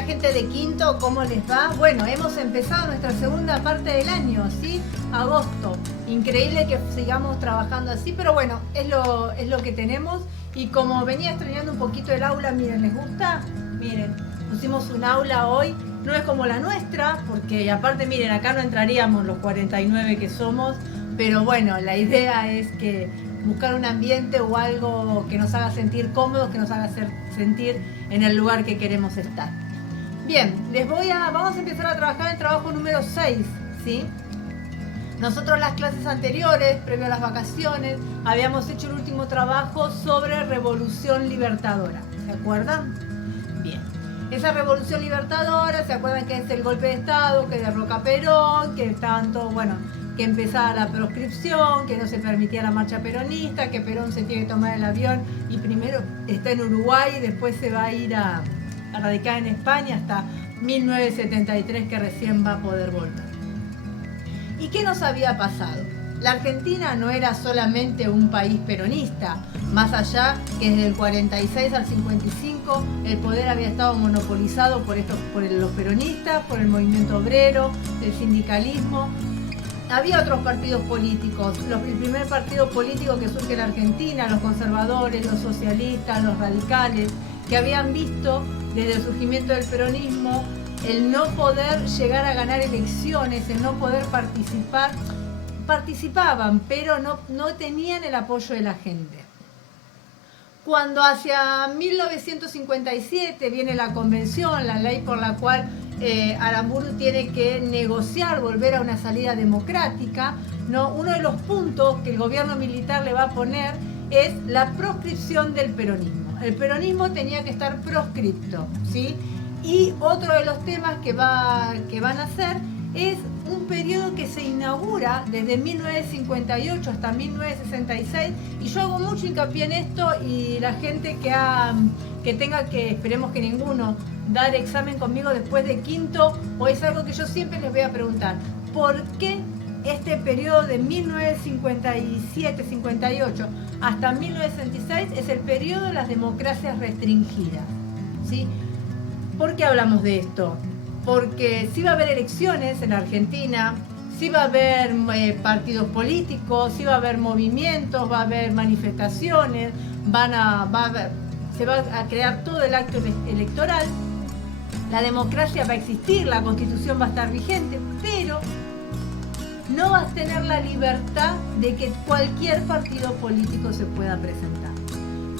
Hola gente de Quinto, ¿cómo les va? Bueno, hemos empezado nuestra segunda parte del año, ¿sí? Agosto. Increíble que sigamos trabajando así, pero bueno, es lo que tenemos. Y como venía extrañando un poquito el aula, miren, ¿les gusta? Miren, pusimos un aula hoy, no es como la nuestra, porque aparte, miren, acá no entraríamos los 49 que somos, pero bueno, la idea es que buscar un ambiente o algo que nos haga sentir cómodos, que nos haga sentir en el lugar que queremos estar. Bien, vamos a empezar a trabajar el trabajo número 6, ¿sí? Nosotros las clases anteriores, previo a las vacaciones, habíamos hecho el último trabajo sobre Revolución Libertadora, ¿se acuerdan? Bien, esa Revolución Libertadora, ¿se acuerdan que es el golpe de Estado, que derroca a Perón, que tanto, bueno, que empezaba la proscripción, que no se permitía la marcha peronista, que Perón se tiene que tomar el avión y primero está en Uruguay y después se va a ir a radicar en España hasta 1973 que recién va a poder volver. ¿Y qué nos había pasado? La Argentina no era solamente un país peronista, más allá que desde el 46 al 55 el poder había estado monopolizado por los peronistas, por el movimiento obrero, el sindicalismo. Había otros partidos políticos, el primer partido político que surge en Argentina, los conservadores, los socialistas, los radicales, que habían visto desde el surgimiento del peronismo el no poder llegar a ganar elecciones, el no poder participar. Participaban, pero no tenían el apoyo de la gente. Cuando hacia 1957 viene la convención, la ley por la cual Aramburu tiene que negociar, volver a una salida democrática, ¿no? Uno de los puntos que el gobierno militar le va a poner es la proscripción del peronismo. El peronismo tenía que estar proscripto, ¿sí? Y otro de los temas que van a hacer es un periodo que se inaugura desde 1958 hasta 1966, y yo hago mucho hincapié en esto, y la gente que tenga que, esperemos que ninguno, dar examen conmigo después de quinto, o es algo que yo siempre les voy a preguntar: ¿por qué este periodo de 1957-58 hasta 1966 es el periodo de las democracias restringidas? ¿Sí? ¿Por qué hablamos de esto? Porque sí va a haber elecciones en Argentina, sí va a haber partidos políticos, sí va a haber movimientos, va a haber manifestaciones, se va a crear todo el acto electoral, la democracia va a existir, la Constitución va a estar vigente, pero no va a tener la libertad de que cualquier partido político se pueda presentar.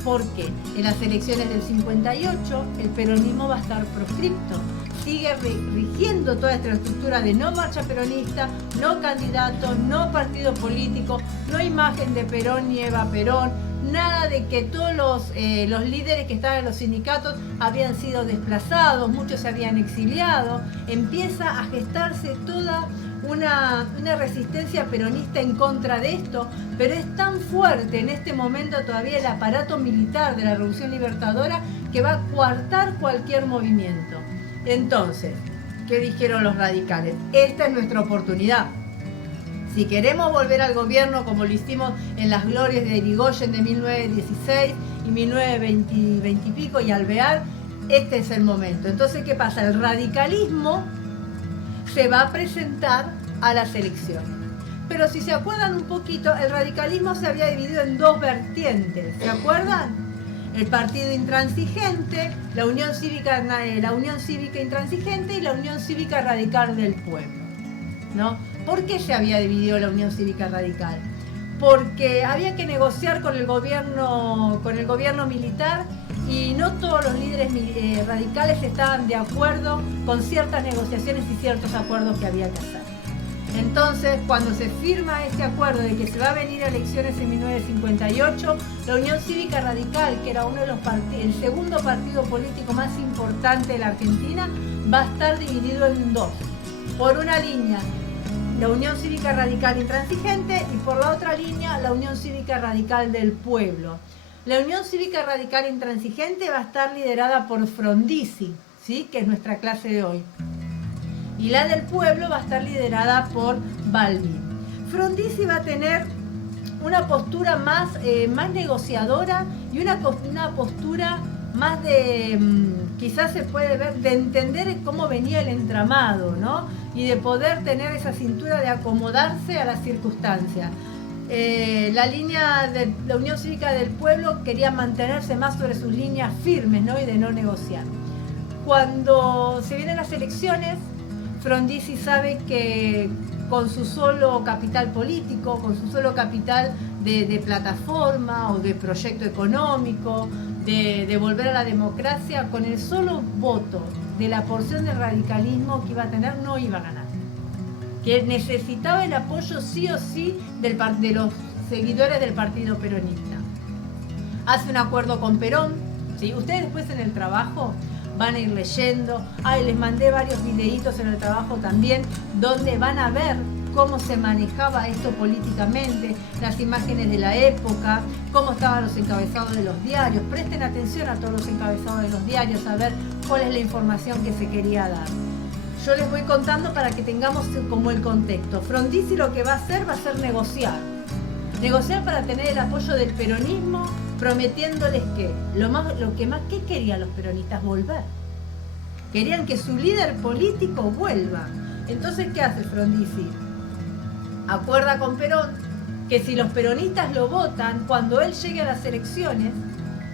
Porque en las elecciones del 58 el peronismo va a estar proscripto. Sigue rigiendo toda esta estructura de no marcha peronista, no candidato, no partido político, no imagen de Perón ni Eva Perón, nada de que todos los líderes que estaban en los sindicatos habían sido desplazados, muchos se habían exiliado. Empieza a gestarse toda una resistencia peronista en contra de esto, pero es tan fuerte en este momento todavía el aparato militar de la Revolución Libertadora que va a coartar cualquier movimiento. Entonces, ¿qué dijeron los radicales? Esta es nuestra oportunidad. Si queremos volver al gobierno como lo hicimos en las glorias de Irigoyen de 1916 y 1920 y pico y Alvear, este es el momento. Entonces, ¿qué pasa? El radicalismo se va a presentar a las elecciones. Pero si se acuerdan un poquito, el radicalismo se había dividido en dos vertientes, ¿se acuerdan? El Partido Intransigente, la Unión Cívica Intransigente y la Unión Cívica Radical del Pueblo, ¿no? ¿Por qué se había dividido la Unión Cívica Radical? Porque había que negociar con el gobierno militar, y no todos los líderes radicales estaban de acuerdo con ciertas negociaciones y ciertos acuerdos que había que hacer. Entonces, cuando se firma este acuerdo de que se va a venir a elecciones en 1958, la Unión Cívica Radical, que era uno de los el segundo partido político más importante de la Argentina, va a estar dividido en dos. Por una línea, la Unión Cívica Radical Intransigente, y por la otra línea, la Unión Cívica Radical del Pueblo. La Unión Cívica Radical Intransigente va a estar liderada por Frondizi, ¿sí? Que es nuestra clase de hoy. Y la del Pueblo va a estar liderada por Balbín. Frondizi va a tener una postura más negociadora y una postura más de, quizás se puede ver, de entender cómo venía el entramado, ¿no? Y de poder tener esa cintura de acomodarse a las circunstancias. La línea de la Unión Cívica del Pueblo quería mantenerse más sobre sus líneas firmes, ¿no? Y de no negociar. Cuando se vienen las elecciones, Frondizi sabe que con su solo capital político, con su solo capital de plataforma o de proyecto económico, de volver a la democracia, con el solo voto de la porción del radicalismo que iba a tener, no iba a ganar. Que necesitaba el apoyo sí o sí de los seguidores del partido peronista. Hace un acuerdo con Perón, ¿sí? Ustedes después en el trabajo van a ir leyendo. Les mandé varios videitos en el trabajo también, donde van a ver cómo se manejaba esto políticamente, las imágenes de la época, cómo estaban los encabezados de los diarios. Presten atención a todos los encabezados de los diarios, a ver cuál es la información que se quería dar. Yo les voy contando para que tengamos como el contexto. Frondizi lo que va a hacer negociar. Negociar para tener el apoyo del peronismo, prometiéndoles que ¿qué querían los peronistas? Volver. Querían que su líder político vuelva. Entonces, ¿qué hace Frondizi? Acuerda con Perón que si los peronistas lo votan, cuando él llegue a las elecciones,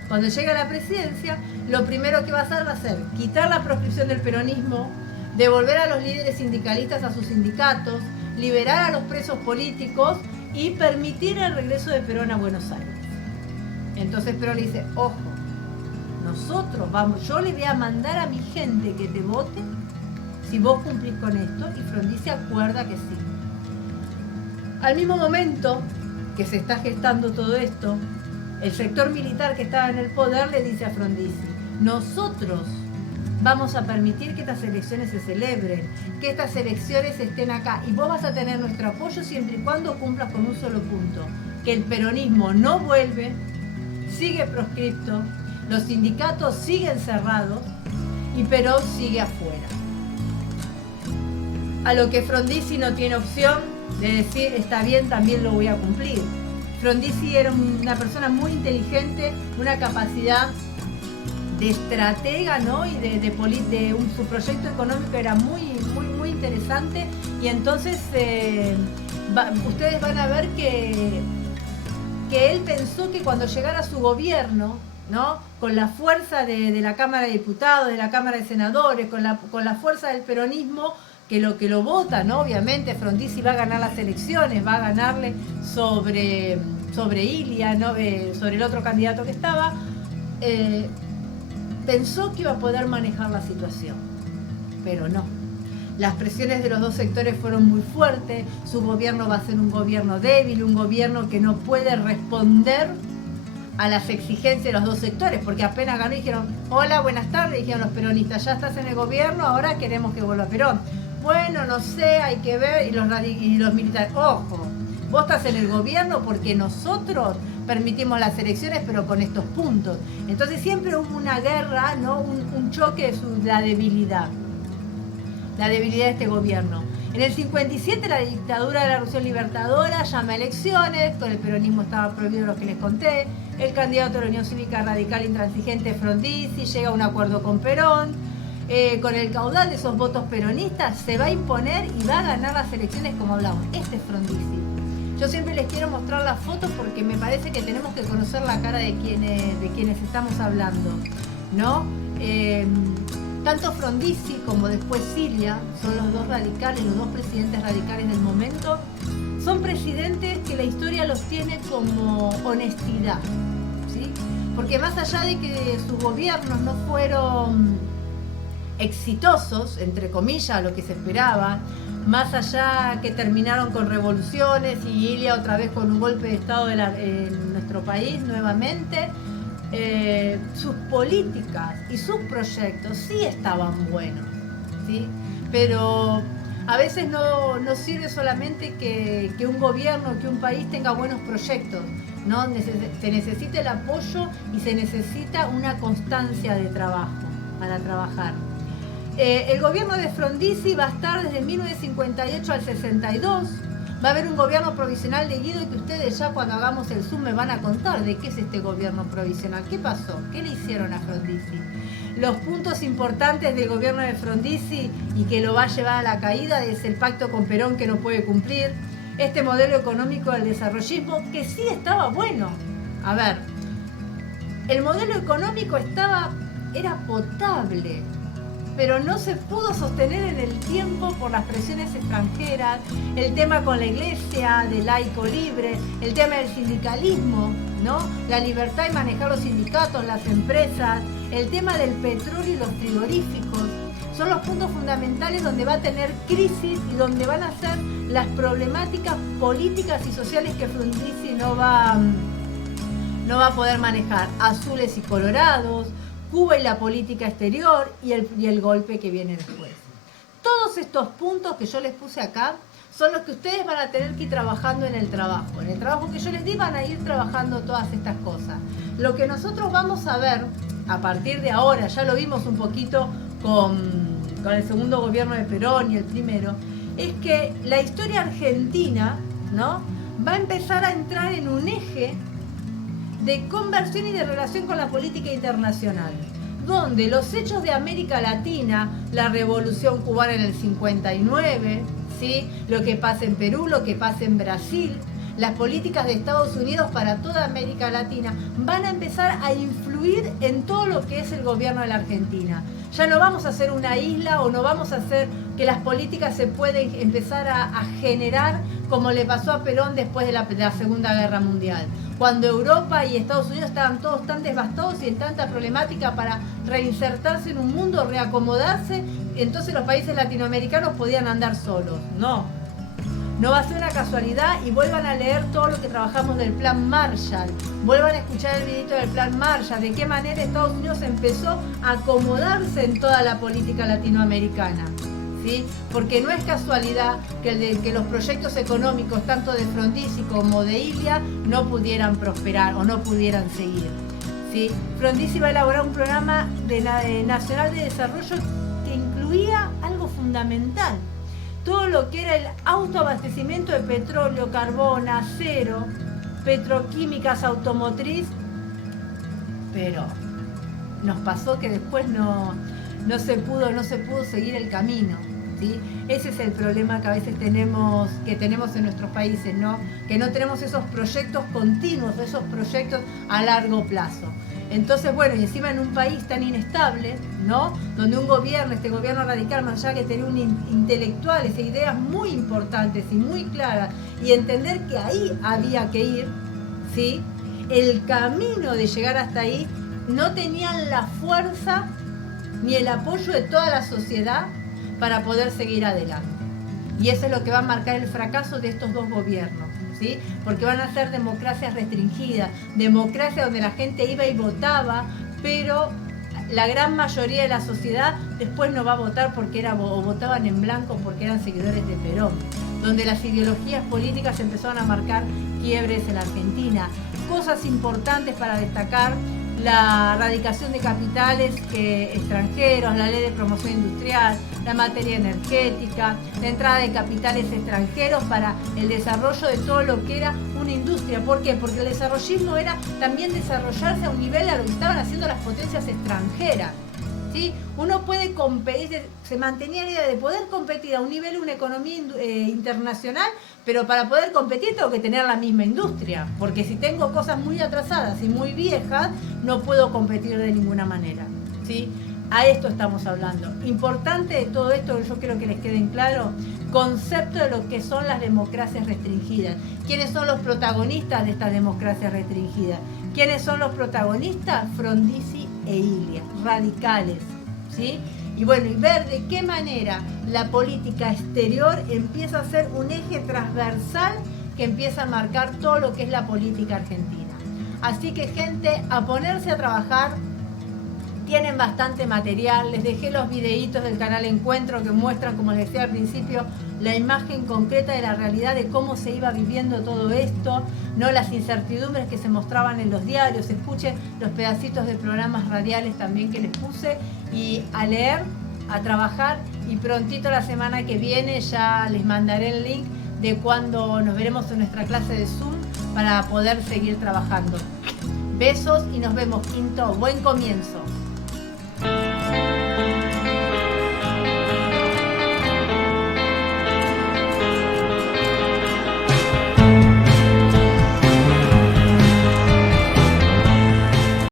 cuando llegue a la presidencia, lo primero que va a ser quitar la proscripción del peronismo, devolver a los líderes sindicalistas a sus sindicatos, liberar a los presos políticos y permitir el regreso de Perón a Buenos Aires. Entonces Perón le dice, ojo, yo le voy a mandar a mi gente que te vote si vos cumplís con esto, y Frondizi acuerda que sí. Al mismo momento que se está gestando todo esto, el sector militar que estaba en el poder le dice a Frondizi, nosotros vamos a permitir que estas elecciones se celebren, que estas elecciones estén acá, y vos vas a tener nuestro apoyo siempre y cuando cumplas con un solo punto, que el peronismo no vuelve, sigue proscripto, los sindicatos siguen cerrados y Perón sigue afuera. A lo que Frondizi no tiene opción de decir, está bien, también lo voy a cumplir. Frondizi era una persona muy inteligente, una capacidad de estratega, ¿no? Y su proyecto económico era muy interesante, y entonces ustedes van a ver que él pensó que cuando llegara su gobierno, ¿no? Con la fuerza de la Cámara de Diputados, de la Cámara de Senadores, con la fuerza del peronismo, que lo vota, ¿no? Obviamente Frondizi va a ganar las elecciones, va a ganarle sobre Ilia, ¿no? Sobre el otro candidato que estaba. Pensó que iba a poder manejar la situación, pero no. Las presiones de los dos sectores fueron muy fuertes, su gobierno va a ser un gobierno débil, un gobierno que no puede responder a las exigencias de los dos sectores, porque apenas ganó y dijeron, hola, buenas tardes, dijeron los peronistas, ya estás en el gobierno, ahora queremos que vuelva Perón. Bueno, no sé, hay que ver, y los militares, ojo, vos estás en el gobierno porque nosotros permitimos las elecciones, pero con estos puntos. Entonces siempre hubo una guerra, ¿no? Un choque de la debilidad de este gobierno. En el 57 la dictadura de la Revolución Libertadora llama a elecciones, con el peronismo estaba prohibido lo que les conté, el candidato de la Unión Cívica Radical Intransigente Frondizi llega a un acuerdo con Perón, con el caudal de esos votos peronistas se va a imponer y va a ganar las elecciones como hablamos. Este es Frondizi. Yo siempre les quiero mostrar las fotos porque me parece que tenemos que conocer la cara de quienes estamos hablando, ¿no? Tanto Frondizi como después Ilia son los dos radicales, los dos presidentes radicales del momento. Son presidentes que la historia los tiene como honestidad, ¿sí? Porque más allá de que sus gobiernos no fueron exitosos, entre comillas, lo que se esperaba, más allá que terminaron con revoluciones y Ilia otra vez con un golpe de Estado en nuestro país nuevamente, sus políticas y sus proyectos sí estaban buenos, ¿sí? Pero a veces no sirve solamente que un gobierno, que un país tenga buenos proyectos, ¿no? Se necesita el apoyo y se necesita una constancia de trabajo para trabajar. El gobierno de Frondizi va a estar desde 1958 al 62, Va a haber un gobierno provisional de Guido, y que ustedes ya cuando hagamos el Zoom me van a contar de qué es este gobierno provisional. ¿Qué pasó? ¿Qué le hicieron a Frondizi? Los puntos importantes del gobierno de Frondizi y que lo va a llevar a la caída es el pacto con Perón, que no puede cumplir, este modelo económico del desarrollismo, que sí estaba bueno. A ver, el modelo económico era potable, pero no se pudo sostener en el tiempo por las presiones extranjeras, el tema con la iglesia, de laico libre, el tema del sindicalismo, ¿no? La libertad de manejar los sindicatos, las empresas, el tema del petróleo y los frigoríficos. Son los puntos fundamentales donde va a tener crisis y donde van a ser las problemáticas políticas y sociales que Frondizi no va a poder manejar. Azules y colorados, Cuba y la política exterior y el golpe que viene después. Todos estos puntos que yo les puse acá son los que ustedes van a tener que ir trabajando en el trabajo. En el trabajo que yo les di van a ir trabajando todas estas cosas. Lo que nosotros vamos a ver a partir de ahora, ya lo vimos un poquito con el segundo gobierno de Perón y el primero, es que la historia argentina, ¿no?, va a empezar a entrar en un eje de conversión y de relación con la política internacional, donde los hechos de América Latina, la revolución cubana en el 59, ¿sí?, lo que pasa en Perú, lo que pasa en Brasil, las políticas de Estados Unidos para toda América Latina, van a empezar a influir en todo lo que es el gobierno de la Argentina. Ya no vamos a hacer una isla, o no vamos a hacer que las políticas se pueden empezar a generar como le pasó a Perón después de la Segunda Guerra Mundial, cuando Europa y Estados Unidos estaban todos tan devastados y en tanta problemática para reinsertarse en un mundo, reacomodarse. Entonces los países latinoamericanos podían andar solos. No va a ser una casualidad, y vuelvan a leer todo lo que trabajamos del Plan Marshall, vuelvan a escuchar el videito del Plan Marshall, de qué manera Estados Unidos empezó a acomodarse en toda la política latinoamericana, ¿sí? Porque no es casualidad que los proyectos económicos, tanto de Frondizi como de Ilia, no pudieran prosperar o no pudieran seguir, ¿sí? Frondizi va a elaborar un programa nacional de desarrollo que incluía algo fundamental: todo lo que era el autoabastecimiento de petróleo, carbón, acero, petroquímicas, automotriz. Pero nos pasó que después no se pudo seguir el camino, ¿sí? Ese es el problema que a veces tenemos en nuestros países, ¿no? Que no tenemos esos proyectos continuos, esos proyectos a largo plazo. Entonces, bueno, y encima en un país tan inestable, ¿no?, donde este gobierno radical, más allá que tenía intelectuales e ideas muy importantes y muy claras, y entender que ahí había que ir, ¿sí?, el camino de llegar hasta ahí, no tenían la fuerza ni el apoyo de toda la sociedad para poder seguir adelante. Y eso es lo que va a marcar el fracaso de estos dos gobiernos, ¿sí? Porque van a ser democracias restringidas, democracias donde la gente iba y votaba, pero la gran mayoría de la sociedad después no va a votar o votaban en blanco porque eran seguidores de Perón, donde las ideologías políticas empezaron a marcar quiebres en la Argentina. Cosas importantes para destacar: la erradicación de capitales extranjeros, la ley de promoción industrial, la materia energética, la entrada de capitales extranjeros para el desarrollo de todo lo que era una industria. ¿Por qué? Porque el desarrollismo era también desarrollarse a un nivel a lo que estaban haciendo las potencias extranjeras, ¿sí? Uno puede competir, se mantenía la idea de poder competir a un nivel, una economía internacional, pero para poder competir tengo que tener la misma industria, porque si tengo cosas muy atrasadas y muy viejas, no puedo competir de ninguna manera, ¿sí? A esto estamos hablando. Importante de todo esto, yo quiero que les queden claro, concepto de lo que son las democracias restringidas. ¿Quiénes son los protagonistas de estas democracias restringidas? ¿Quiénes son los protagonistas? Frondizi e Ilia, radicales, ¿sí? Y bueno, y ver de qué manera la política exterior empieza a ser un eje transversal que empieza a marcar todo lo que es la política argentina. Así que, gente, a ponerse a trabajar. Tienen bastante material, les dejé los videitos del canal Encuentro que muestran, como les decía al principio, la imagen concreta de la realidad de cómo se iba viviendo todo esto, no las incertidumbres que se mostraban en los diarios. Escuchen los pedacitos de programas radiales también que les puse, y a leer, a trabajar, y prontito la semana que viene ya les mandaré el link de cuándo nos veremos en nuestra clase de Zoom para poder seguir trabajando. Besos y nos vemos, Quinto. Buen comienzo.